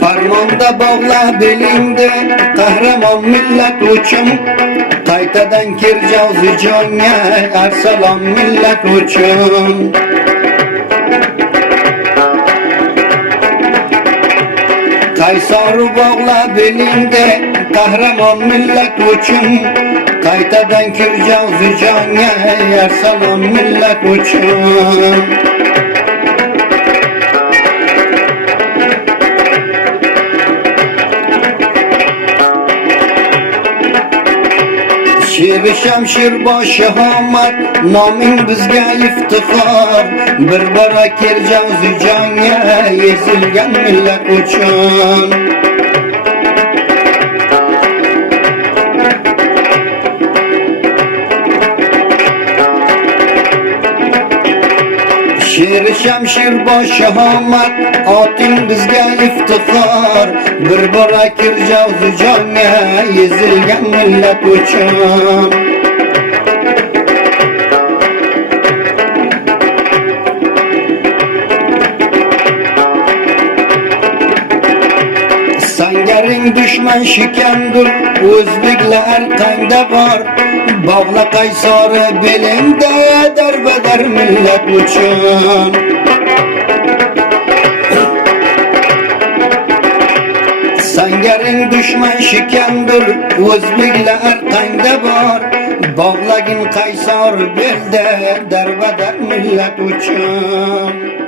Parmonda bağla belingde kahraman millet uçum, qaytadan kirjavzi jonga arsalon millet uchun. Qaysoru bağla belingde kahraman millet uchun, qaytadan kirjavzi jonga arsalon millet uchun. Şir şamşir başı hamad, naming bizga iftixor. Bir bara kirjavzi jonga ezilgan millat uchun. Şir şamşir başı hamad, oting bizga iftixor. Bir bara kirjavzi jonga ezilgan millat uchun. Sangaring düşman shikandur, o'zbeklar qanda bor. Bog'la qaysori belingda darbadar millat uchun. Sangaring düşman shikandur, o'zbeklar qanda bor. Bog'lagin qaysor belda darbadar millat uchun.